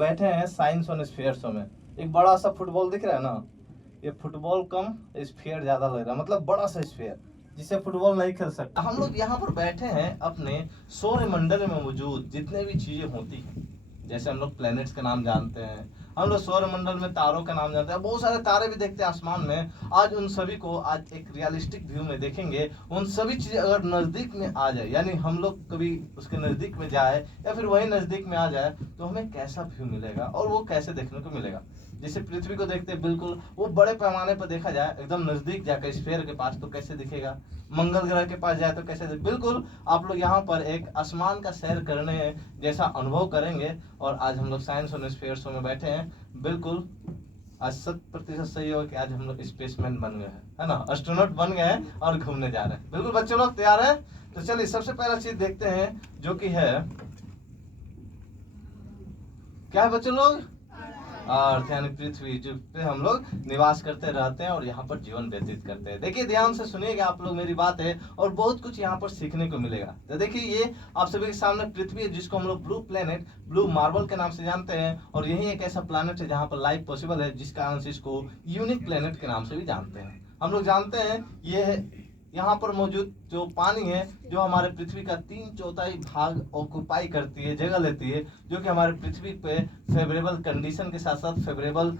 बैठे हैं science on sphere show में। एक बड़ा सा फुटबॉल दिख रहा है ना, ये फुटबॉल कम स्फीयर ज्यादा लग रहा है, मतलब बड़ा सा स्फीयर जिसे फुटबॉल नहीं खेल सकता। हम लोग यहाँ पर बैठे हैं अपने सौरमंडल में मौजूद जितने भी चीजें होती हैं, जैसे हम लोग प्लैनेट्स के नाम जानते हैं, हम लोग सौरमंडल में तारों का नाम जानते हैं, बहुत सारे तारे भी देखते हैं आसमान में। आज उन सभी को आज एक रियलिस्टिक व्यू में देखेंगे। उन सभी चीजें अगर नजदीक में आ जाए, यानी हम लोग कभी उसके नजदीक में जाए या फिर वही नजदीक में आ जाए, तो हमें कैसा व्यू मिलेगा और वो कैसे देखने को मिलेगा। जैसे पृथ्वी को देखते हैं बिल्कुल वो बड़े पैमाने पर देखा जाए, एकदम नजदीक जाकर स्फीयर के पास, तो कैसे दिखेगा। मंगल ग्रह के पास जाए तो कैसे बिल्कुल आप लोग यहाँ पर एक आसमान का सैर करने जैसा अनुभव करेंगे। और आज हम लोग साइंस ऑन स्फीयर शो में बैठे हैं, बिल्कुल आज 100% सही होगा कि आज हम लोग स्पेसमैन बन गए हैं, है ना, एस्ट्रोनॉट बन गए हैं और घूमने जा रहे हैं। बिल्कुल बच्चे लोग तैयार हैं? तो चलिए सबसे पहला चीज देखते हैं जो कि है, क्या है बच्चे लोग? अर्थ यानी पृथ्वी, जो पे हम लोग निवास करते रहते हैं और यहाँ पर जीवन व्यतीत करते हैं। देखिए ध्यान से सुनिएगा आप लोग मेरी बात है, और बहुत कुछ यहाँ पर सीखने को मिलेगा। तो देखिए ये आप सभी के सामने पृथ्वी है, जिसको हम लोग ब्लू प्लेनेट, ब्लू मार्बल के नाम से जानते हैं। और यही एक ऐसा प्लेनेट है जहाँ पर लाइफ पॉसिबल है, जिस कारण से इसको यूनिक प्लेनेट के नाम से भी जानते हैं। हम लोग जानते हैं ये यहाँ पर मौजूद जो पानी है, जो हमारे पृथ्वी का 3/4 भाग ऑक्युपाई करती है, जगह लेती है, जो कि हमारे पृथ्वी पे फेवरेबल कंडीशन के साथ साथ फेवरेबल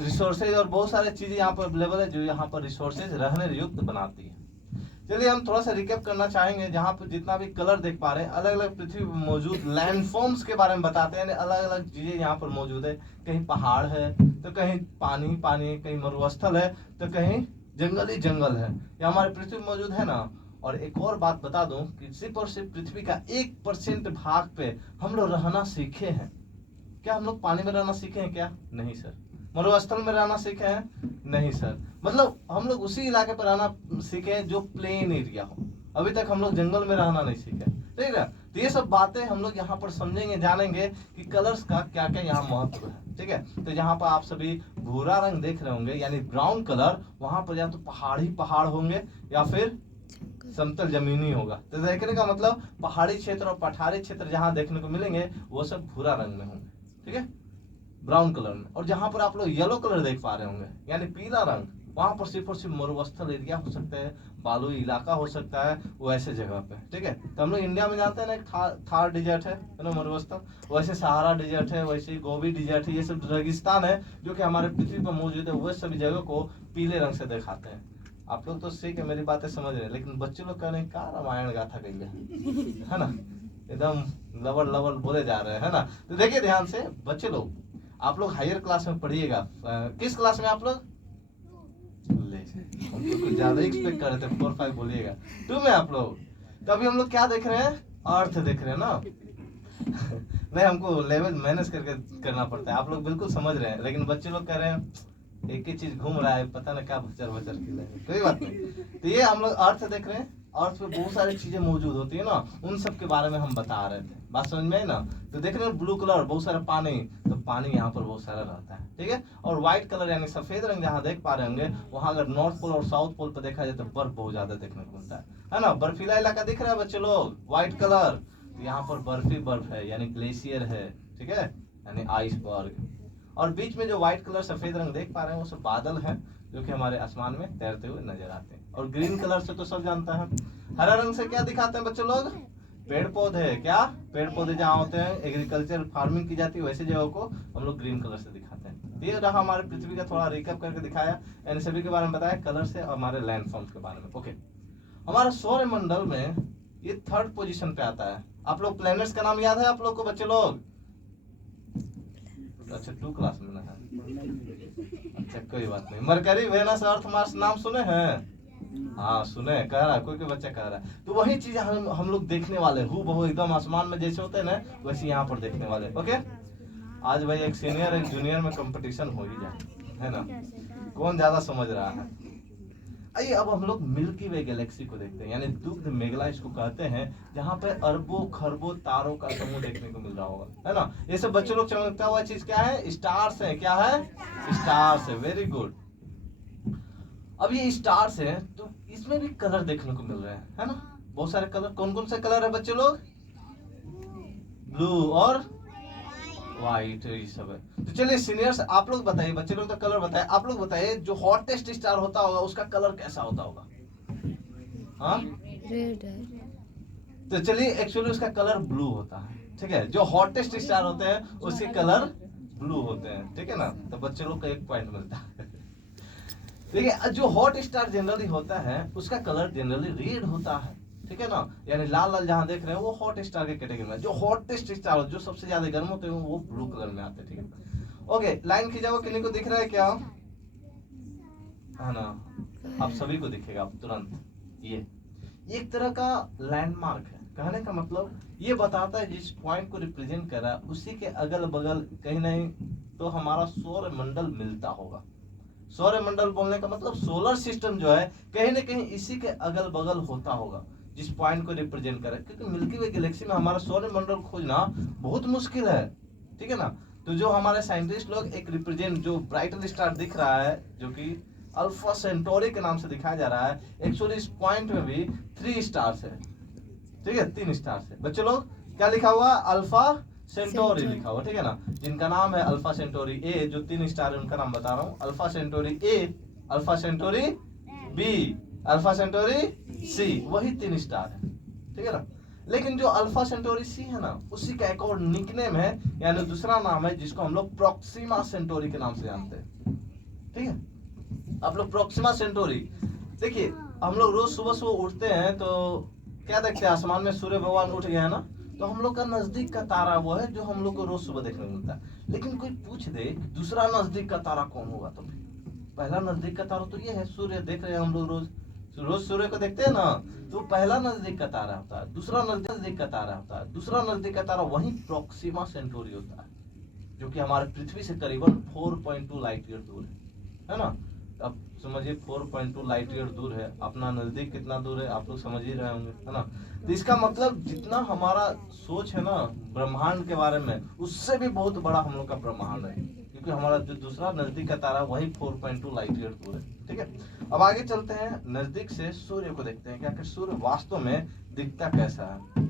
रिसोर्सेज और बहुत सारे चीजें यहाँ पर अवेलेबल है, जो यहाँ पर रिसोर्सेज रहने युक्त बनाती है। चलिए हम थोड़ा सा रिकैप करना चाहेंगे। जहाँ पर जितना भी कलर देख पा रहे हैं, अलग अलग पृथ्वी पर मौजूद लैंडफॉर्म्स के बारे में बताते हैं, अलग अलग चीजें यहाँ पर मौजूद है। कहीं पहाड़ है तो कहीं पानी पानी, कहीं मरुस्थल है तो कहीं जंगल ही जंगल है, ये हमारे पृथ्वी में मौजूद है ना। और एक और बात बता दूं कि सिर्फ और सिर्फ पृथ्वी का 1% भाग पे हम लोग रहना सीखे हैं। क्या हम लोग पानी में रहना सीखे हैं? क्या नहीं सर। मरुस्थल में रहना सीखे हैं? नहीं सर। मतलब हम लोग उसी इलाके पर रहना सीखे हैं जो प्लेन एरिया हो। अभी तक हम लोग जंगल में रहना नहीं सीखे, ठीक है। तो ये सब बातें हम लोग यहाँ पर समझेंगे, जानेंगे कि कलर्स का क्या क्या यहाँ महत्व है, ठीक है। तो यहाँ पर आप सभी भूरा रंग देख रहे होंगे, यानी ब्राउन कलर, वहां पर या तो पहाड़ ही पहाड़ होंगे या फिर समतल जमीनी होगा। तो देखने का मतलब पहाड़ी क्षेत्र और पठारी क्षेत्र जहां देखने को मिलेंगे वो सब भूरा रंग में होंगे, ठीक है, ब्राउन कलर में। और जहां पर आप लोग येलो कलर देख पा रहे होंगे, यानी पीला रंग, वहां पर सिर्फ और सिर्फ मरुस्थल एरिया हो सकता है, बालू इलाका हो सकता है, वो ऐसे जगह पे, ठीक है। तो हम लोग इंडिया में जानते हैं ना, थार डिजर्ट है ना मरुस्थल, वैसे सहारा डिजर्ट है, वैसे गोबी डिजर्ट है, ये सब रेगिस्तान है जो कि हमारे पृथ्वी पर मौजूद है। वह सभी जगह को पीले रंग से दिखाते हैं। आप लोग तो सीख है, मेरी बातें समझ रहे हैं, लेकिन बच्चे लोग कह रहे हैं क्या रामायण गाथा गई है ना, एकदम लवर लवर बोले जा रहे हैं, है ना। तो देखिए ध्यान से बच्चे लोग, आप लोग हायर क्लास में पढ़िएगा। किस क्लास में आप लोग? हम लोग कुछ ज्यादा एक्सपेक्ट कर रहे थे, 4-5 बोलिएगा। 2 में आप लोग। तो अभी हम लोग क्या देख रहे हैं? अर्थ देख रहे हैं ना। नहीं, हमको लेवल मैनेज करके करना पड़ता है, आप लोग बिल्कुल समझ रहे हैं, लेकिन बच्चे लोग कह रहे हैं एक ही चीज घूम रहा है, पता ना क्या भचर भचर की लगे, कोई बात नहीं। तो ये हम लोग अर्थ देख रहे हैं, अर्थ पे बहुत सारी चीजें मौजूद होती है ना, उन सब के बारे में हम बता रहे थे। बात समझ में आई ना। तो देख रहे हैं ब्लू कलर, बहुत सारा पानी, तो पानी यहाँ पर बहुत सारा रहता है, ठीक है। और व्हाइट कलर यानी सफेद रंग जहाँ देख पा रहे होंगे, वहां अगर नॉर्थ पोल और साउथ पोल पर देखा जाए तो बर्फ बहुत ज्यादा देखने को मिलता है ना। बर्फीला इलाका दिख रहा है बच्चे लोग, व्हाइट कलर, तो यहाँ पर बर्फ ही बर्फ है, यानी ग्लेशियर है, ठीक है, यानी आइसबर्ग। और बीच में जो व्हाइट कलर सफेद रंग देख पा रहे हैं वो सब बादल हैं, जो कि हमारे आसमान में तैरते हुए नजर आते हैं। और ग्रीन कलर से तो सब जानता है। हरा रंग से क्या दिखाते हैं बच्चे लोग? पेड़ पौधे। क्या? पेड़ पौधे जहाँ होते हैं, एग्रीकल्चर फार्मिंग की जाती है, वैसे जगह को हम लोग ग्रीन कलर से दिखाते हैं। ये रहा हमारे पृथ्वी का थोड़ा रिकैप करके दिखाया, यानी सभी के बारे में बताया, कलर से और हमारे लैंडफॉर्म्स के बारे में। ओके, हमारा सौर मंडल में ये 3rd पोजीशन पे आता है। आप लोग प्लैनेट्स का नाम याद है आप लोग को बच्चे लोग? अच्छा 2 क्लास में ना है, अच्छा कोई बात नहीं। मरकरी, वेनस, अर्थ, मार्स नाम सुने हैं? हाँ सुने, कह रहा है कोई कोई बच्चा कह रहा है। तो वही चीज हम लोग देखने वाले, हूँ बहु एकदम आसमान में जैसे होते हैं ना, वैसे यहाँ पर देखने वाले। ओके, आज भाई एक सीनियर एक जूनियर में कंपटीशन हो ही जाए, है ना, कौन ज्यादा समझ रहा है। आइए अब हम लोग मिल्की वे गैलेक्सी को देखते हैं, यानी दुग्ध मेगला इसको कहते हैं, जहाँ पे अरबों खरबों तारों का समूह देखने को मिल रहा होगा, है ना। ये सब बच्चे लोग चमकता हुआ चीज क्या है? स्टार्स है। क्या है? स्टार्स है, वेरी गुड। अब ये स्टार्स है तो इसमें भी कलर देखने को मिल रहे हैं, है ना, बहुत सारे कलर। कौन कौन से कलर है बच्चे लोग? ब्लू और व्हाइट ये सब है। तो चलिए सीनियर्स आप लोग बताइए, बच्चे लोग तो कलर बताए, आप लोग बताइए जो हॉटेस्ट स्टार होता होगा उसका कलर कैसा होता होगा? हाँ रेड है। तो चलिए एक्चुअली उसका कलर ब्लू होता है, ठीक है। जो हॉटेस्ट स्टार होते हैं उसके कलर ब्लू होते हैं, ठीक है ना। तो बच्चे लोग को 1 पॉइंट मिलता है। देखिए जो हॉट स्टार जनरली होता है उसका कलर जनरली रेड होता है, ठीक है ना। यानी लाल लाल जहां देख रहे हैं वो हॉट स्टार के कैटेगरी में। जो हॉटेस्ट स्टार जो सबसे ज्यादा गर्म होते हैं वो ब्लू कलर में आते हैं, ठीक है। ओके लाइन खींचा हुआ किन्हीं को दिख रहा है क्या? है ना, आप सभी को दिखेगा तुरंत। ये एक तरह का लैंडमार्क है। कहने का मतलब ये बताता है जिस पॉइंट को रिप्रेजेंट कर रहा है उसी के अगल बगल कहीं नहीं तो हमारा सौर मंडल मिलता होगा। सौर मंडल बोलने का मतलब सोलर सिस्टम जो है कहीं ना कहीं इसी के अगल बगल होता होगा जिस पॉइंट को रिप्रेजेंट करे, क्योंकि मिल्की वे गैलेक्सी में हमारा सौर मंडल खोजना बहुत मुश्किल है, ठीक है ना। तो जो हमारे साइंटिस्ट लोग एक रिप्रेजेंट जो ब्राइटल स्टार दिख रहा है जो कि अल्फा सेंटोरी के नाम से दिखाया जा रहा है, एक्चुअली इस पॉइंट में भी 3 स्टार्स है, ठीक है, 3 स्टार्स है। बच्चे लोग क्या लिखा हुआ? अल्फा सेंटोरी लिखा हुआ, ठीक है ना। जिनका नाम है अल्फा सेंटोरी ए, जो 3 स्टार है उनका नाम बता रहा हूँ। Alpha Centauri A, alpha Centauri B, alpha Centauri C, वही 3 स्टार है, ठीक है ना। लेकिन जो अल्फा सेंटोरी सी है ना उसी का एक और निकनेम है, यानी दूसरा नाम है जिसको हम लोग प्रोक्सिमा सेंटोरी के नाम से जानते हैं, ठीक है। आप लोग प्रोक्सिमा सेंटोरी देखिए, हम लोग रोज सुबह सुबह उठते हैं तो क्या देखते हैं? आसमान में सूर्य भगवान उठ गया है ना, तो हम लोग का नजदीक का तारा वो है जो हम लोग को रोज सुबह देखने को मिलता है। लेकिन कोई पूछ दे दूसरा नजदीक का तारा कौन होगा, तो पहला नजदीक का तारा तो ये है, सूर्य देख रहे हैं हम लोग रोज रोज सूर्य को देखते हैं ना, तो पहला नजदीक का तारा होता है, दूसरा नजदीक का तारा होता है, दूसरा नजदीक का तारा वही प्रोक्सिमा सेंटोरी होता है जो कि हमारे पृथ्वी से करीबन 4.2 लाइट ईयर दूर है ना। अब समझिए 4.2 लाइट ईयर दूर है, अपना नजदीक कितना दूर है आप लोग समझ ही रहे होंगे, है ना। तो इसका मतलब जितना हमारा सोच है ना ब्रह्मांड के बारे में उससे भी बहुत बड़ा हम लोग का ब्रह्मांड है, क्योंकि हमारा जो दूसरा नजदीक का तारा वही 4.2 लाइट ईयर दूर है, ठीक है। अब आगे चलते हैं, नजदीक से सूर्य को देखते हैं कि आखिर सूर्य वास्तव में दिखता कैसा है।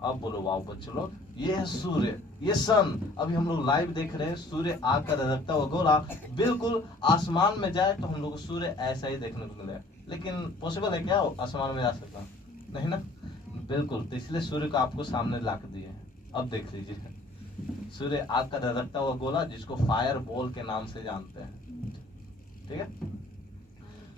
अब बोलो वाओ बच्चों लोग, ये है सूर्य, ये सन। अभी हम लोग लाइव देख रहे हैं, सूर्य आग का धधकता हुआ गोला बिल्कुल आसमान में जाए तो हम लोग को सूर्य ऐसा ही देखने को मिले। लेकिन पॉसिबल है क्या आसमान में जा सकता? नहीं ना, बिल्कुल। तो इसलिए सूर्य को आपको सामने ला के दिए हैं। अब देख लीजिए, सूर्य आग का धधकता हुआ गोला जिसको फायर बॉल के नाम से जानते हैं, ठीक है।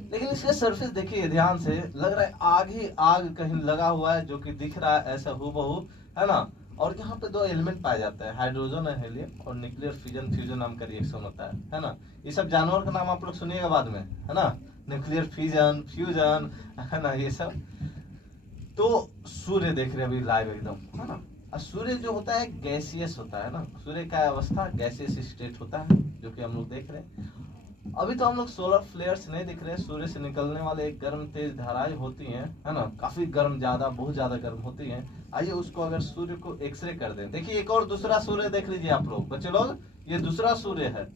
लेकिन इसके सरफेस देखिए ध्यान से, लग रहा है आग ही आग कहीं लगा हुआ है जो कि दिख रहा है ऐसा हूबहू, है ना। और यहाँ पे 2 एलिमेंट पाए जाते हैं, हाइड्रोजन और हीलियम, और न्यूक्लियर फिजन फ्यूजन नाम का रिएक्शन होता है ना। ये सब जानवर का नाम आप लोग सुनिएगा बाद में, है ना, न्यूक्लियर फिजन फ्यूजन, है ना, ये सब। तो सूर्य देख रहे हैं अभी लाइव एकदम, है ना। और सूर्य जो होता है गैसियस होता है ना, सूर्य का अवस्था गैसियस स्टेट होता है जो कि हम लोग देख रहे हैं। अभी तो हम लोग सोलर फ्लेयर्स नहीं दिख रहे, सूर्य से निकलने वाले एक गर्म तेज धाराएं होती हैं, है ना, काफी गर्म, ज्यादा बहुत ज्यादा गर्म होती हैं। आइए उसको अगर सूर्य को एक्सरे कर दें, देखिए एक और दूसरा सूर्य देख लीजिए आप लोग बच्चे लोग, ये दूसरा सूर्य है,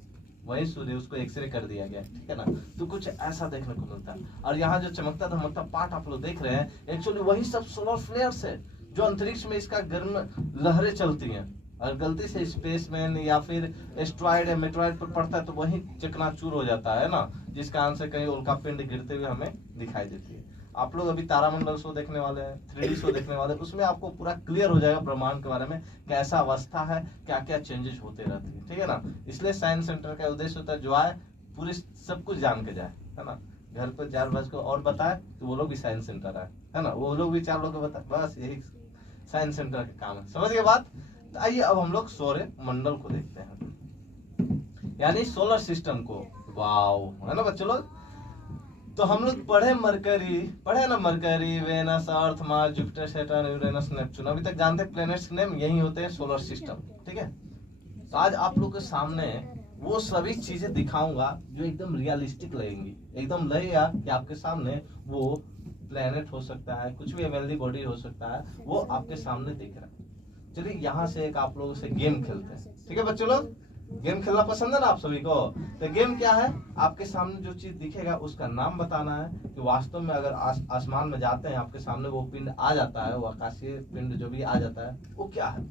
वही सूर्य, उसको एक्सरे कर दिया गया, ठीक है ना। तो कुछ ऐसा देखने को मिलता है। और यहाँ जो चमकता धमकता पार्ट आप लोग देख रहे हैं एक्चुअली वही सब सोलर फ्लेयर्स है जो अंतरिक्ष में इसका गर्म लहरें चलती हैं। अगर गलती से स्पेसमैन या फिर एस्ट्रॉयड या मेट्रॉयड पर पड़ता है तो वही चकनाचूर हो जाता है ना, जिस कारण से कहीं उल्का पिंड गिरते हुए हमें दिखाई देती है। आप लोग अभी तारामंडल शो देखने वाले हैं, 3D शो देखने वाले हैं, उसमें आपको पूरा क्लियर हो जाएगा ब्रह्मांड के बारे में, कैसा अवस्था है, क्या क्या चेंजेस होते रहते हैं, ठीक है ना। इसलिए साइंस सेंटर का उद्देश्य होता है जो आए पूरी सब कुछ जान के जाए, है ना। घर पर 4 बज को और बताए तो वो लोग भी साइंस सेंटर है ना, वो लोग भी 4 लोग को बताए, बस यही साइंस सेंटर का काम है, समझ गए बात। आइए अब हम लोग सौर मंडल को देखते हैं, यानी सोलर सिस्टम को। वाओ, है ना बच्चों लोग। तो हम लोग पढ़े ना, Mercury, Venus, Earth, Mars, Jupiter, Saturn, Uranus, Neptune, अभी तक जानते हैं प्लैनेट्स के नेम, यही होते हैं सोलर सिस्टम, ठीक है। तो आज आप लोग के सामने वो सभी चीजें दिखाऊंगा जो एकदम रियलिस्टिक लगेंगी, एकदम लगेगा कि आपके सामने वो प्लैनेट हो सकता है, कुछ भी हेवनली बॉडी हो सकता है, वो आपके सामने दिख रहा है। चलिए यहाँ से एक आप लोगों से गेम खेलते हैं, ठीक है बच्चों लोग। गेम खेलना पसंद है ना आप सभी को? तो गेम क्या है, आपके सामने जो चीज दिखेगा उसका नाम बताना है कि वास्तव में अगर आसमान में जाते हैं आपके सामने वो पिंड आ जाता है, वो आकाशीय पिंड जो भी आ जाता है वो क्या है,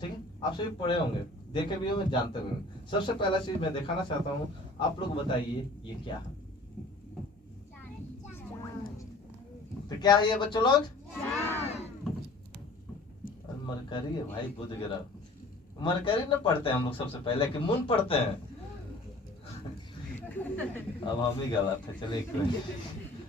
ठीक है, आप सभी पढ़े होंगे, देखे भी होंगे, जानते भी होंगे। सबसे पहला चीज मैं दिखाना चाहता हूँ, आप लोग बताइए ये क्या है? तो क्या है ये बच्चों लोग? मरकरी है भाई, बुध ग्रह। मरकरी न पढ़ते हैं हम लोग सबसे पहले कि मून पढ़ते हैं? अब हम ही गलत है, चलिए कोई।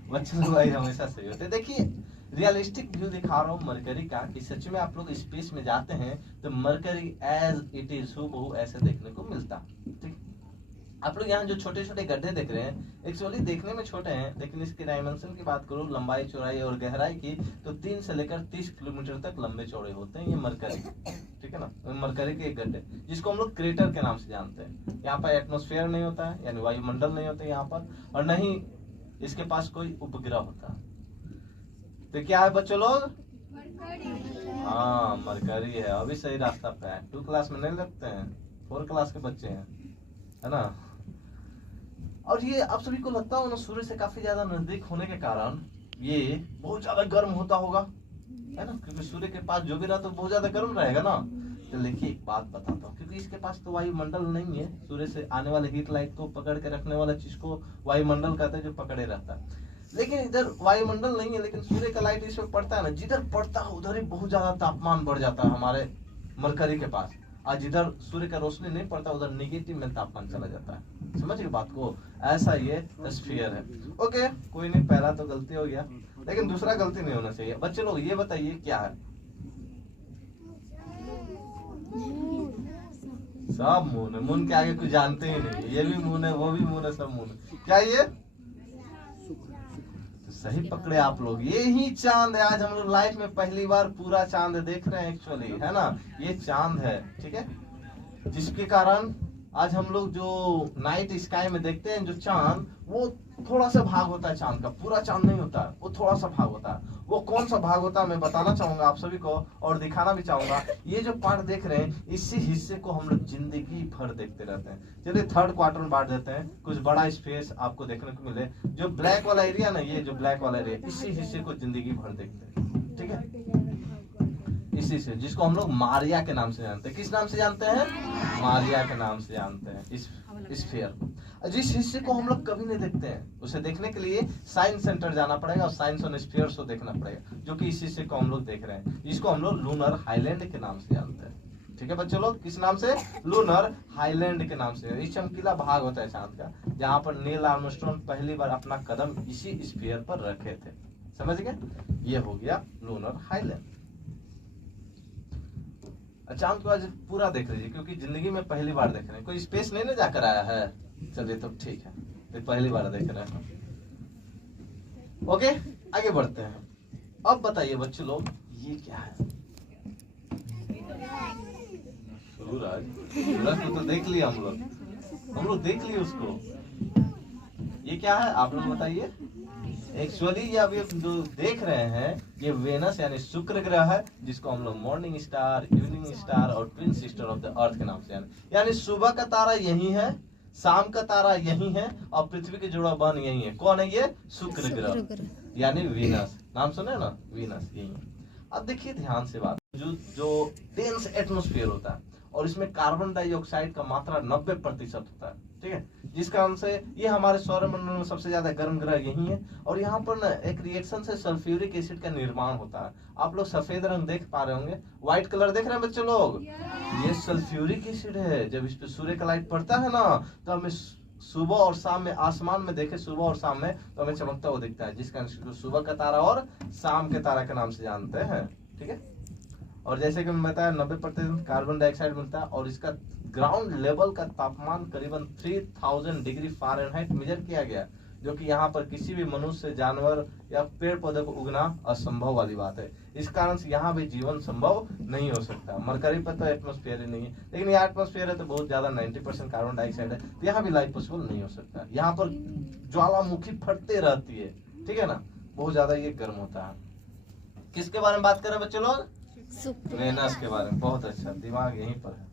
बच्चों लोग भाई हमेशा सही होते हैं। देखिए रियलिस्टिक व्यू दिखा रहा हूँ मरकरी का, कि सच में आप लोग स्पेस में जाते हैं तो मरकरी एज इट इज हूबहू ऐसे देखने को मिलता। ठीक, आप लोग यहाँ जो छोटे छोटे गड्ढे देख रहे हैं, एक्चुअली देखने में छोटे हैं, लेकिन इसके डायमेंशन की बात करूँ, लंबाई चौड़ाई और गहराई की, तो 3 से लेकर 30 किलोमीटर तक लंबे चौड़े होते हैं ये मरकरी। ठीक है ना, मरकरी के एक गड्ढे, जिसको हम लोग क्रेटर के नाम से जानते हैं। यहाँ पर एटमोस्फेयर नहीं होता है, यानी वायुमंडल नहीं होता यहाँ पर, और न ही इसके पास कोई उपग्रह होता है। तो क्या है बच्चों लोग? हाँ मरकरी है। अभी सही रास्ता पे है, 2 क्लास में नहीं लगते हैं, 4 क्लास के बच्चे हैं, है ना। और ये आप सभी को लगता होगा ना, सूर्य से काफी ज्यादा नजदीक होने के कारण ये बहुत ज्यादा गर्म होता होगा, है ना, क्योंकि सूर्य के पास जो भी रहा तो बहुत ज्यादा गर्म रहेगा ना। तो देखिए एक बात बताता हूँ, क्योंकि इसके पास तो वायुमंडल नहीं है, सूर्य से आने वाले हीट लाइट को पकड़ के रखने वाला चीज को वायुमंडल कहते हैं, जो पकड़े रहता है। लेकिन इधर वायुमंडल नहीं है, लेकिन सूर्य का लाइट इस पे पड़ता है ना, जिधर पड़ता है उधर ही बहुत ज्यादा तापमान बढ़ जाता है हमारे मरकरी के पास, और जिधर सूर्य का रोशनी नहीं पड़ता उधर नेगेटिव में तापमान चला जाता है। समझ गए बात को? ऐसा ये स्फीयर है। ओके कोई नहीं, पहला तो गलती हो गया, लेकिन दूसरा गलती नहीं होना चाहिए। बच्चे लोग ये बताइए क्या है? सब मून है, मून के आगे कुछ जानते ही नहीं, ये भी मून है, वो भी मून है, सब मून है। क्या ये? तो सही पकड़े आप लोग, ये ही चांद है। आज हम लोग लाइफ में पहली बार पूरा चांद देख रहे हैं एक्चुअली, है ना, ये चांद है। ठीक है, जिसके कारण आज हम लोग जो नाइट स्काई में देखते हैं जो चांद, वो थोड़ा सा भाग होता है चांद का, पूरा चांद नहीं होता, वो थोड़ा सा भाग होता है। वो कौन सा भाग होता है मैं बताना चाहूंगा आप सभी को, और दिखाना भी चाहूंगा। ये जो पार्ट देख रहे हैं, इसी हिस्से को हम लोग जिंदगी भर देखते रहते हैं। चलिए 3rd क्वार्टर में बांट देते हैं, कुछ बड़ा स्पेस आपको देखने को मिले। जो ब्लैक वाला एरिया ना, ये जो ब्लैक वाला एरिया, इसी हिस्से को जिंदगी भर देखते हैं। ठीक है, इसी से, जिसको हम लोग मारिया के नाम से जानते हैं। किस नाम से जानते हैं? मारिया के नाम से जानते हैं इस स्फीयर। जिस हिस्से को हम लोग कभी नहीं देखते हैं, उसे देखने के लिए साइंस सेंटर जाना पड़ेगा और साइंस ऑन स्फीयर्स को देखना पड़ेगा, जो कि इस हिस्से को हम लोग देख रहे हैं, जिसको हम लोग लूनर हाईलैंड के नाम से जानते हैं। ठीक है बच्चों लोग, किस नाम से? लूनर हाईलैंड के नाम से। इस चमकीला भाग होता है चांद का, जहां पर नील आर्मस्ट्रॉन्ग पहली बार अपना कदम इसी स्फीयर पर रखे थे। समझ गए? ये हो गया लूनर हाईलैंड। चांद को आज पूरा देख लीजिए, क्योंकि जिंदगी में पहली बार देख रहे हैं। कोई स्पेस नहीं ना जाकर आया है, चलिए तो ठीक है, ये पहली बार देख रहे हैं। ओके आगे बढ़ते हैं। अब बताइए बच्चों लोग ये क्या है? सूरज। सूरज को तो देख लिया हम लोग देख लिए उसको। ये क्या है आप लोग बताइए? एक्चुअली ये अभी जो देख रहे हैं, ये वेनस यानी शुक्र ग्रह है, जिसको हम लोग मॉर्निंग स्टार, इवनिंग स्टार और twin sister of the earth के नाम से जाने। यानी सुबह का तारा यही है, शाम का तारा यही है, और पृथ्वी के जुड़ा बन यही है। कौन है ये? शुक्र ग्रह, यानी वीनस। नाम सुने ना, वीनस यही है। अब देखिए ध्यान से बात, जो डेंस एटमोस्फेयर होता है, और इसमें कार्बन डाइऑक्साइड का मात्रा 90% होता है। ठीक है, जिस कारण से ये हमारे सौरमंडल में सबसे ज्यादा गर्म ग्रह यही है। और यहाँ पर ना एक रिएक्शन से सल्फ्यूरिक एसिड का निर्माण होता है। आप लोग सफेद रंग देख पा रहे होंगे, व्हाइट कलर देख रहे हैं बच्चे लोग? ये सल्फ्यूरिक एसिड है। जब इस पे सूर्य का लाइट पड़ता है ना, तो हमें सुबह और शाम में आसमान में देखे, सुबह और शाम में, तो हमें चमकता हुआ दिखता है, जिस कारण से सुबह का तारा और शाम के तारा के नाम से जानते हैं। ठीक है, और जैसे कि मैं बताया 90% कार्बन डाइऑक्साइड मिलता है, और इसका ग्राउंड लेवल का तापमान करीबन 3000 डिग्री फ़ारेनहाइट मेजर किया गया, जो कि यहाँ पर किसी भी मनुष्य, जानवर या पेड़ पौधे को उगना असंभव वाली बात है। इस कारण से यहाँ भी जीवन संभव नहीं हो सकता। मरकरी पर तो एटमोस्फेयर ही नहीं है, लेकिन यहाँ एटमोस्फेयर है तो बहुत ज्यादा 90% कार्बन डाइऑक्साइड है, तो यहाँ भी लाइफ पॉसिबल नहीं हो सकता। यहाँ पर ज्वालामुखी फटते रहती है, ठीक है ना, बहुत ज्यादा ये गर्म होता है। किसके बारे में बात कर रहे हैं बच्चे लोग? वेनस के बारे में। बहुत अच्छा, दिमाग यहीं पर है।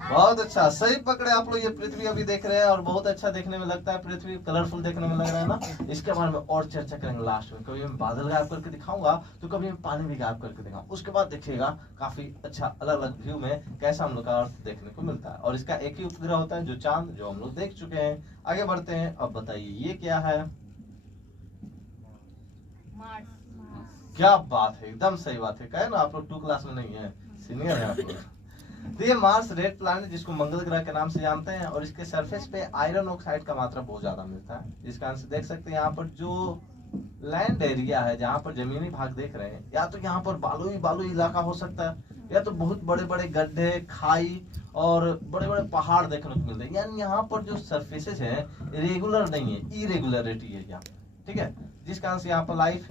बहुत अच्छा, सही पकड़े आप लोग। ये पृथ्वी अभी देख रहे हैं और बहुत अच्छा देखने में लगता है, पृथ्वी कलरफुल देखने में लग रहा है ना। इसके बारे में और चर्चा करेंगे लास्ट में। कभी मैं बादल गायब करके दिखाऊंगा तो कभी मैं पानी भी गायब करके दिखाऊंगा। उसके बाद देखिएगा काफी अच्छा अलग अलग व्यू में कैसा हम लोग का अर्थ देखने को मिलता है। और इसका एक ही उपग्रह होता है जो चांद, जो हम लोग देख चुके हैं। आगे बढ़ते हैं। अब बताइए ये क्या है? क्या बात है, एकदम सही बात है। कहे ना आप लोग 2 क्लास में नहीं है, सीनियर है आप लोग। तो ये मार्स रेड प्लैनेट, जिसको मंगल ग्रह के नाम से जानते हैं, और इसके सरफेस पे आयरन ऑक्साइड का मात्रा बहुत ज्यादा मिलता है। इसका आंसर देख सकते हैं यहाँ पर जो लैंड एरिया है, जहाँ पर जमीनी भाग देख रहे हैं, या तो यहाँ पर बालू इलाका हो सकता है, या तो बहुत बड़े बड़े गड्ढे, खाई और बड़े बड़े पहाड़ देखने को मिलते हैं। यानी यहाँ पर जो सरफेसेस है रेगुलर नहीं है, इरेगुलरिटी है यहाँ, ठीक है। जिसका आंसर यहाँ पर लाइफ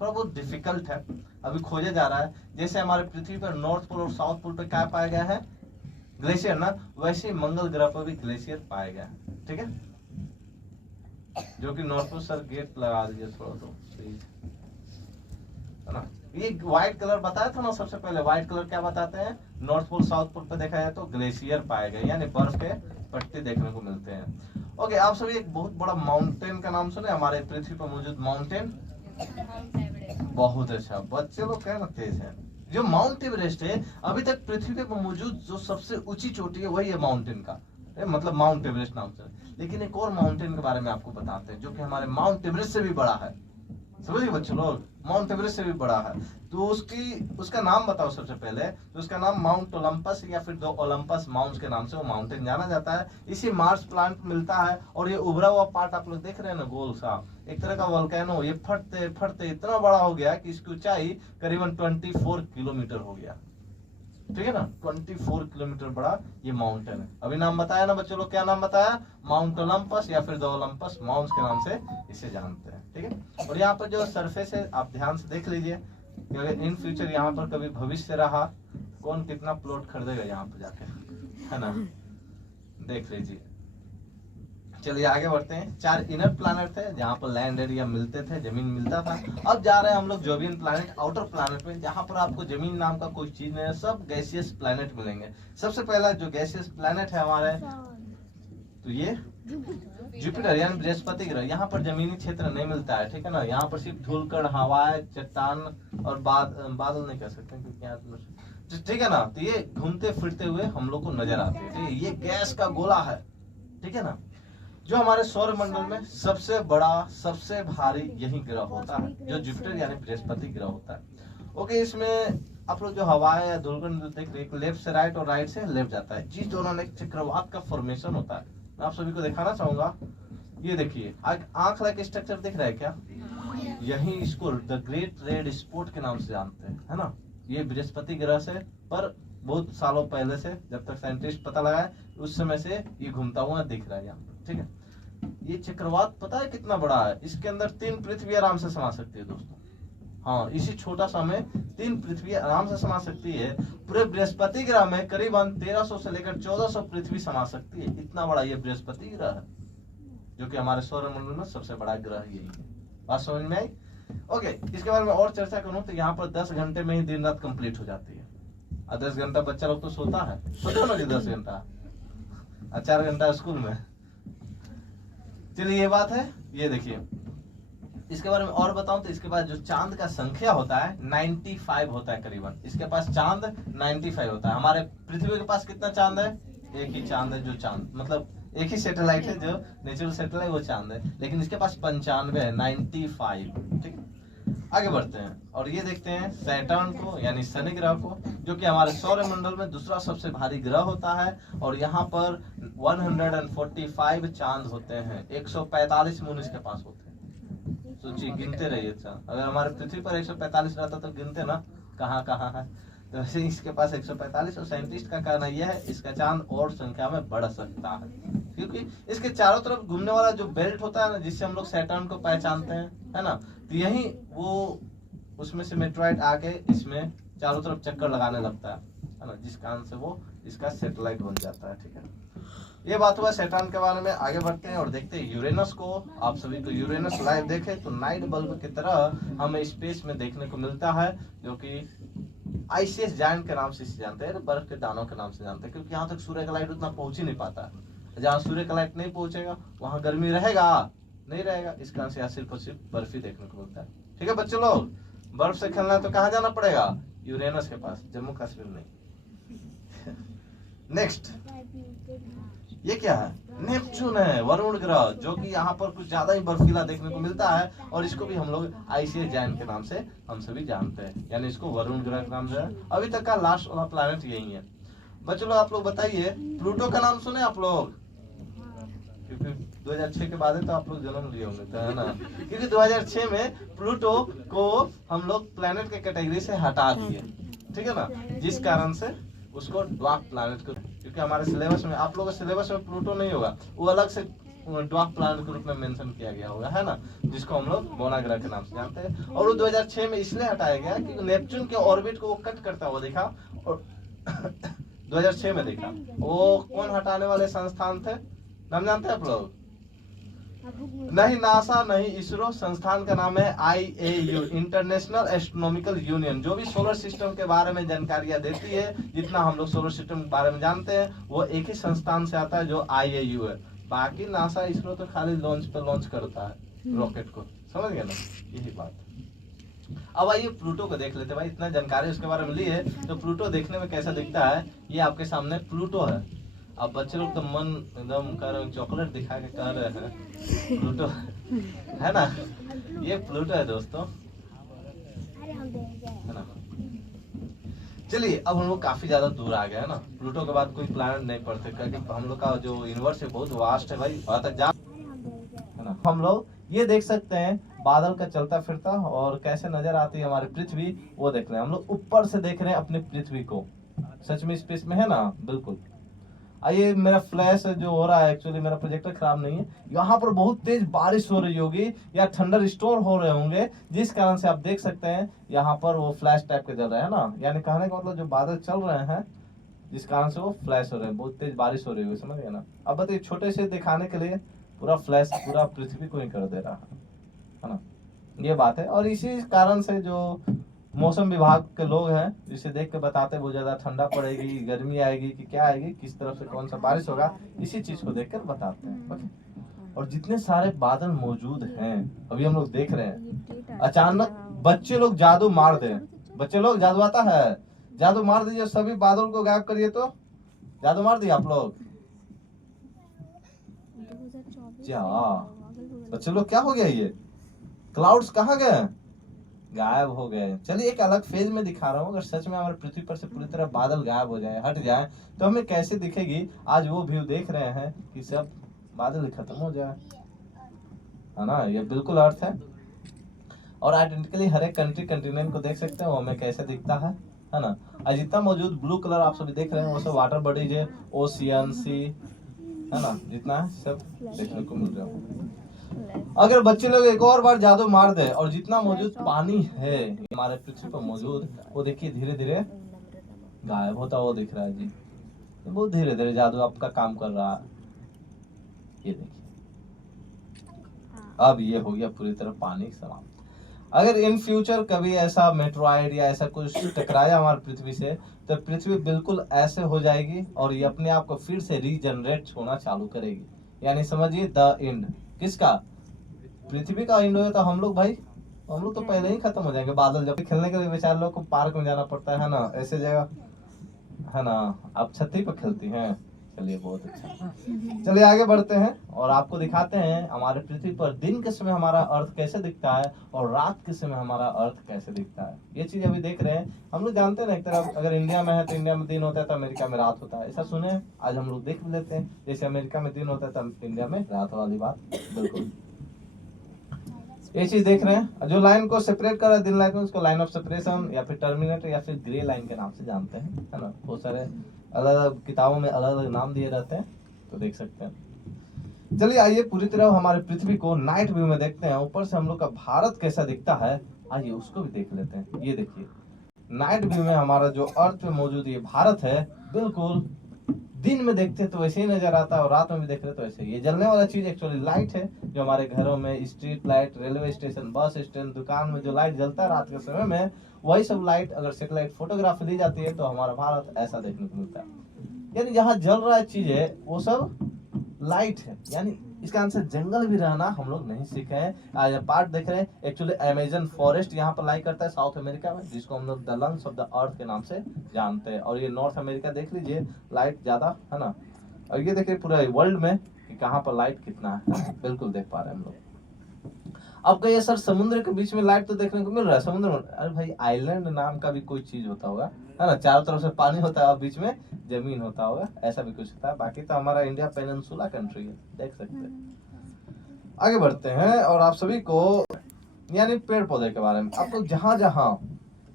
थोड़ा बहुत डिफिकल्ट है, अभी खोजा जा रहा है। जैसे हमारे पृथ्वी पर नॉर्थ पोल और साउथ पोल पे क्या पाया गया है? ग्लेशियर ना, वैसे ही मंगल ग्रह पर भी ग्लेशियर पाया गया है, ठीक है। जो कि नॉर्थ पोल, सर गेट लगा दीजिए थोड़ा तो सही है ना। ये व्हाइट कलर बताया था ना सबसे पहले, व्हाइट कलर क्या बताते हैं? नॉर्थ पोल साउथ पोल पे देखा जाए तो ग्लेशियर पाए गए, यानी बर्फ के पट्टे देखने को मिलते हैं। ओके, आप सभी एक बहुत बड़ा माउंटेन का नाम सुने? हमारे पृथ्वी पर मौजूद माउंटेन। बहुत अच्छा, बच्चे लोग क्या तेज है। जो माउंट एवरेस्ट है, अभी तक पृथ्वी पे मौजूद जो सबसे ऊंची चोटी है वही है माउंटेन का, मतलब माउंट एवरेस्ट नाम से। लेकिन एक और माउंटेन के बारे में आपको बताते हैं जो कि हमारे माउंट एवरेस्ट से भी बड़ा है। समझिए बच्चों लोग, माउंट एवरेस्ट से भी बड़ा है। तो उसका नाम बताओ सबसे पहले। तो उसका नाम माउंट ओलंपस या फिर दो ओलंपस माउंट्स के नाम से वो माउंटेन जाना जाता है। इसी मार्स प्लांट मिलता है। और ये उभरा हुआ पार्ट आप लोग देख रहे हैं ना, गोल सा, एक तरह का वोल्केनो। ये फटते फटते इतना बड़ा हो गया कि इसकी ऊंचाई करीबन 24 किलोमीटर हो गया, ठीक है ना। 24 किलोमीटर बड़ा ये माउंटेन है। अभी नाम बताया ना बच्चों लोग, क्या नाम बताया? माउंट ओलंपस या फिर द ओलंपस माउंट्स के नाम से इसे जानते हैं, ठीक है। और यहाँ पर जो सरफेस है आप ध्यान से देख लीजिए कि अगर इन फ्यूचर यहाँ पर कभी भविष्य रहा, कौन कितना प्लॉट खरीदेगा यहाँ पर जाके, है ना। देख लीजिए। चलिए आगे बढ़ते हैं। 4 इनर प्लैनेट थे जहाँ पर लैंड एरिया मिलते थे, जमीन मिलता था। अब जा रहे हैं हम लोग जोवियन प्लैनेट, आउटर प्लैनेट में, जहाँ पर आपको जमीन नाम का कोई चीज नहीं है, सब गैसियस प्लैनेट मिलेंगे। सबसे पहला जो गैसियस प्लैनेट है हमारे, तो ये जुपिटर यानी बृहस्पति ग्रह। यहाँ पर जमीनी क्षेत्र नहीं मिलता है, ठीक है ना। यहाँ पर सिर्फ धूलकण, हवाएं, चट्टान और बादल नहीं कह सकते क्योंकि यहाँ, ठीक है ना। तो ये घूमते फिरते हुए हम लोग को नजर आते हैं, ठीक है। ये गैस का गोला है, ठीक है ना। जो हमारे सौर मंडल में सबसे बड़ा, सबसे भारी यही ग्रह होता है, जो जुपिटर यानी बृहस्पति ग्रह होता है। ओके, इसमें आप लोग जो हवाएं या धूलकण देख रहे हैं, लेफ्ट से राइट और राइट से लेफ्ट जाता है। जिस दौरान एक चक्रवात का फॉर्मेशन होता है, मैं आप सभी को दिखाना चाहूंगा। ये देखिए, आंख लाइक स्ट्रक्चर दिख रहा है क्या? यही इसको द ग्रेट रेड स्पॉट के नाम से जानते हैं, है ना। ये बृहस्पति ग्रह से, पर बहुत सालों पहले से, जब तक साइंटिस्ट पता लगाए उस समय से ये घूमता हुआ दिख रहा है यहाँ, ठीक है। ये चक्रवात पता है कितना बड़ा है? इसके अंदर 3 पृथ्वी आराम से समा सकती है दोस्तों। हाँ, इसी छोटा सा में 3 पृथ्वी आराम से समा सकती है। पूरे बृहस्पति ग्रह में करीबन 1300 से लेकर 1400 पृथ्वी समा सकती है। इतना बड़ा ये बृहस्पति ग्रह है, जो कि हमारे सौर मंडल में सबसे बड़ा ग्रह यही है। बात समझ में आई? ओके, इसके बारे में और चर्चा करूं तो यहाँ पर 10 घंटे में ही दिन रात कंप्लीट हो जाती है। और 10 घंटा बच्चा लोग तो सोता है, सोते हो ना 10 घंटा, और 4 घंटा स्कूल में। चलिए ये बात है। ये देखिए, इसके बारे में और बताऊं तो इसके पास जो चांद का संख्या होता है 95 होता है करीबन। इसके पास चांद 95 होता है। हमारे पृथ्वी के पास कितना चांद है? एक ही चांद है, जो चांद मतलब एक ही सैटेलाइट है, जो नेचुरल सैटेलाइट वो चांद है। लेकिन इसके पास 95 है, 95, ठीक है। आगे बढ़ते हैं और ये देखते हैं सैटर्न को, यानी शनि ग्रह को, जो कि हमारे सौर मंडल में दूसरा सबसे भारी ग्रह होता है। और यहाँ पर 145 चांद होते हैं, 145 मून इसके पास होते हैं। सोचिए, गिनते रहिए चांद। अगर हमारे पृथ्वी पर 145 रहता तो गिनते ना कहाँ कहाँ है। तो वैसे इसके पास 145, और साइंटिस्ट का कहना यह है इसका चांद और संख्या में बढ़ सकता है, क्योंकि इसके चारों तरफ घूमने वाला जो बेल्ट होता है ना, जिससे हम लोग सैटर्न को पहचानते हैं, है ना। तो यही वो उसमें से मेट्रॉइड आके इसमें चारों तरफ चक्कर लगाने लगता है ना, जिस कारण से वो इसका सैटेलाइट बन जाता है, ठीक है। ये बात हुआ सैटर्न के बारे में। आगे बढ़ते हैं और देखते हैं यूरेनस को। आप सभी को यूरेनस लाइव देखे तो नाइट बल्ब की तरह हमें स्पेस में देखने को मिलता है, जो कि आईसीएस जायंट के नाम से इसे जानते हैं, बर्फ के दानों के नाम से जानते हैं, क्योंकि यहाँ तक सूर्य का लाइट उतना पहुंच ही नहीं पाता। जहाँ सूर्य का लाइट नहीं पहुंचेगा वहां गर्मी रहेगा नहीं रहेगा, इस कारण से यहाँ सिर्फ और सिर्फ बर्फ ही देखने को मिलता है। ठीक है बच्चों लोग, बर्फ से खेलना है तो कहाँ जाना पड़ेगा? यूरेनस के पास, जम्मू कश्मीर नहीं। नेक्स्ट, ये क्या है? नेपच्यून है, वरुण ग्रह, जो कि यहाँ पर कुछ ज्यादा ही बर्फीला देखने को मिलता है, और इसको भी हम लोग आईसीएस जायंट के नाम से हम सभी जानते हैं, यानी इसको वरुण ग्रह के नाम से। अभी तक का लास्ट वाला प्लैनेट यही है। बच्चों लोग आप लोग बताइए, प्लूटो का नाम सुने आप लोग? क्योंकि 2006 के बाद तो आप लोग जन्म लिए होंगे, तो है ना, क्योंकि 2006 में प्लूटो को हम लोग प्लैनेट के कैटेगरी से हटा दिए, ठीक है ना, जिस कारण से उसको ड्वार्फ प्लैनेट को, क्योंकि हमारे सिलेबस में, आप लोगों के सिलेबस में प्लूटो नहीं होगा, वो अलग से ड्वार्फ प्लैनेट के रूप में मेंशन किया गया होगा, है ना, जिसको हम लोग बोना ग्रह के नाम से जानते हैं। और वो 2006 में इसलिए हटाया गया क्योंकि नेपच्यून के ऑर्बिट को वो कट करता हुआ देखा, और 2006 में देखा। वो कौन हटाने वाले संस्थान थे, नाम जानते हैं आप लोग? नहीं नासा, नहीं इसरो, संस्थान का नाम है IAU, इंटरनेशनल एस्ट्रोनॉमिकल यूनियन, जो भी सोलर सिस्टम के बारे में जानकारियां देती है, जितना हम लोग सोलर सिस्टम के बारे में जानते हैं, वो एक ही संस्थान से आता है जो IAU है। बाकी नासा इसरो तो खाली लॉन्च पे लॉन्च करता है रॉकेट को, समझ गए ना, यही बात। अब आइए प्लूटो को देख लेते हैं। भाई इतना जानकारी उसके बारे में ली है, तो प्लूटो देखने में कैसा दिखता है, ये आपके सामने प्लूटो है। अब बच्चे लोग तो मन एकदम कर रहे हैं, चॉकलेट दिखा के कह रहे हैं प्लूटो है ना, ये प्लूटो है दोस्तों, है ना। चलिए अब हम लोग काफी ज्यादा दूर आ गए है ना, प्लूटो के बाद कोई प्लैनेट नहीं पड़ते, क्योंकि हम लोग का जो यूनिवर्स है बहुत वास्ट है भाई, वहां तक जा, है ना। हम लोग ये देख सकते हैं बादल का चलता फिरता, और कैसे नजर आती है हमारी पृथ्वी, वो देख रहे हैं हम लोग, ऊपर से देख रहे हैं अपनी पृथ्वी को, सच में स्पेस में है ना, बिल्कुल। आइए, मेरा फ्लैश जो हो रहा है, एक्चुअली मेरा प्रोजेक्टर खराब नहीं है, यहाँ पर बहुत तेज बारिश हो रही होगी या थंडर स्टोर हो रहे होंगे, जिस कारण से आप देख सकते हैं यहाँ पर वो फ्लैश टाइप के जल रहे हैं ना, यानी कहने का मतलब जो बादल चल रहे हैं जिस कारण से वो फ्लैश हो रहे हैं, बहुत तेज बारिश हो रही होगी, समझ गए ना। अब बताइए, छोटे से दिखाने के लिए पूरा फ्लैश पूरा पृथ्वी को ही कर दे रहा है ना, ये बात है। और इसी कारण से जो मौसम विभाग के लोग हैं, जिसे देख के बताते हैं बहुत ज्यादा ठंडा पड़ेगी, गर्मी आएगी कि क्या आएगी, किस तरफ से कौन सा बारिश होगा, इसी चीज को देखकर बताते हैं। ओके, और जितने सारे बादल मौजूद हैं अभी हम लोग देख रहे हैं, अचानक बच्चे लोग जादू मार दे, बच्चे लोग जादू आता है, जादू मार दीजिए, सभी बादल को गायब करिए, तो जादू मार दिए आप लोग, क्या बच्चे लोग, क्या हो गया, ये क्लाउड्स कहाँ गए, गायब हो गए। चलिए एक अलग फेज में दिखा रहा हूँ, अगर सच में हमारे पृथ्वी पर से पूरी तरह बादल गायब हो जाए, हट जाए, तो हमें कैसे दिखेगी। आज वो व्यू देख रहे हैं कि सब बादल खत्म हो जाए, है ना, ये बिल्कुल अर्थ है। और आइडेंटिकली हर एक कंट्री कंटिनेंट को देख सकते हैं, वो हमें कैसे दिखता है ना। आज जितना मौजूद ब्लू कलर आप सभी देख रहे हैं, वो सब वाटर बॉडीज है, ओशियन, सी, है ना, जितना है सब देखने को मिल रहा है। अगर बच्चे लोग एक और बार जादू मार दे और जितना मौजूद पानी है हमारे पृथ्वी पर मौजूद, वो देखिए धीरे धीरे गायब होता हुआ दिख रहा है जी, बहुत धीरे धीरे जादू आपका काम कर रहा है। ये देखिए, अब ये हो गया पूरी तरह पानी समाप्त। अगर इन फ्यूचर कभी ऐसा मेट्रोइड या ऐसा कुछ टकराया हमारी पृथ्वी से, तो पृथ्वी बिल्कुल ऐसे हो जाएगी और ये अपने आप को फिर से रीजनरेट होना चालू करेगी, यानी समझिए द एंड। किसका? पृथ्वी का एंड हो, तो हम लोग भाई, हम लोग तो पहले ही खत्म हो जाएंगे। बादल जब खेलने के लिए बेचारे लोग को पार्क में जाना पड़ता है ना, ऐसे जगह, है ना, आप छत्ती पर खेलती हैं। चलिए बहुत अच्छा, चलिए आगे बढ़ते हैं और आपको दिखाते हैं हमारे पृथ्वी पर दिन के समय हमारा अर्थ कैसे दिखता है और रात के समय हमारा अर्थ कैसे दिखता है। ये चीज अभी देख रहे हैं हम लोग, जानते हैं ना, एक तरफ अगर इंडिया में है तो इंडिया में दिन होता है, तो अमेरिका में रात होता है, ऐसा सुने, आज हम लोग देख लेते हैं। जैसे अमेरिका में दिन होता है तो इंडिया में रात वाली बात, बिल्कुल ये चीज देख रहे हैं। जो लाइन को सेपरेट कर रहा है दिन लाइन को, उसको लाइन ऑफ सेपरेशन या फिर टर्मिनेटर या फिर ग्रे लाइन के नाम से जानते हैं, है ना। बहुत सारे अलग अलग किताबों में अलग अलग नाम दिए जाते हैं, तो देख सकते हैं। चलिए आइए पूरी तरह हमारे पृथ्वी को नाइट व्यू में देखते हैं, ऊपर से हम लोग का भारत कैसा दिखता है, आइए उसको भी देख लेते हैं। ये देखिए नाइट व्यू में हमारा जो अर्थ में मौजूद ये भारत है, बिल्कुल दिन में देखते हैं तो वैसे ही नजर आता है और रात में भी देख रहे तो वैसे ही। ये जलने वाला चीज एक्चुअली लाइट है, जो हमारे घरों में street light, railway station, bus stand, दुकान में जो लाइट जलता है रात के समय में, वही सब लाइट अगर सेटेलाइट फोटोग्राफी ली जाती है तो हमारा भारत ऐसा देखने को मिलता है। यानी जहाँ जल रहा है चीज है वो सब लाइट है। यानी इसका आंसर जंगल भी रहना हम लोग नहीं सीखे हैं। आज पार्ट देख रहे हैं, एक्चुअली अमेजन फॉरेस्ट यहाँ पर लाई करता है साउथ अमेरिका में, जिसको हम लोग the lungs of the earth के नाम से जानते हैं। और ये नॉर्थ अमेरिका देख लीजिए, लाइट ज्यादा है ना। और ये देखिए पूरा वर्ल्ड में कि कहाँ पर लाइट कितना है, बिल्कुल देख पा रहे हैं हम लोग। अब कहिए सर समुद्र के बीच में लाइट तो देखने को मिल रहा है समुद्र में, अरे भाई आइलैंड नाम का भी कोई चीज होता होगा, है ना। चारों तरफ से पानी होता है और बीच में जमीन होता होगा, ऐसा भी कुछ होता है। बाकी तो हमारा इंडिया पेनिनसुला कंट्री है, देख सकते हैं। आगे बढ़ते हैं और आप सभी को यानी पेड़ पौधे के बारे में, आप लोग जहाँ जहाँ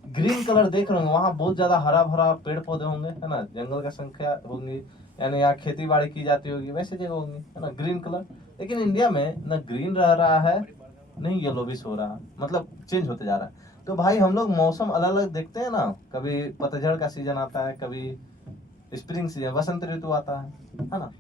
ग्रीन कलर देख रहे होंगे वहाँ बहुत ज्यादा हरा भरा पेड़ पौधे होंगे, है ना। जंगल का संख्या होंगी, यानी यहाँ खेती बाड़ी की जाती होगी, वैसे जगह होंगी, है ना, ग्रीन कलर। लेकिन इंडिया में न ग्रीन रह रहा है, नहीं येलोविश हो रहा है, मतलब चेंज होते जा रहा है। तो भाई हम लोग मौसम अलग अलग देखते हैं ना, कभी पतझड़ का सीजन आता है, कभी स्प्रिंग सीजन, वसंत ऋतु आता है ना।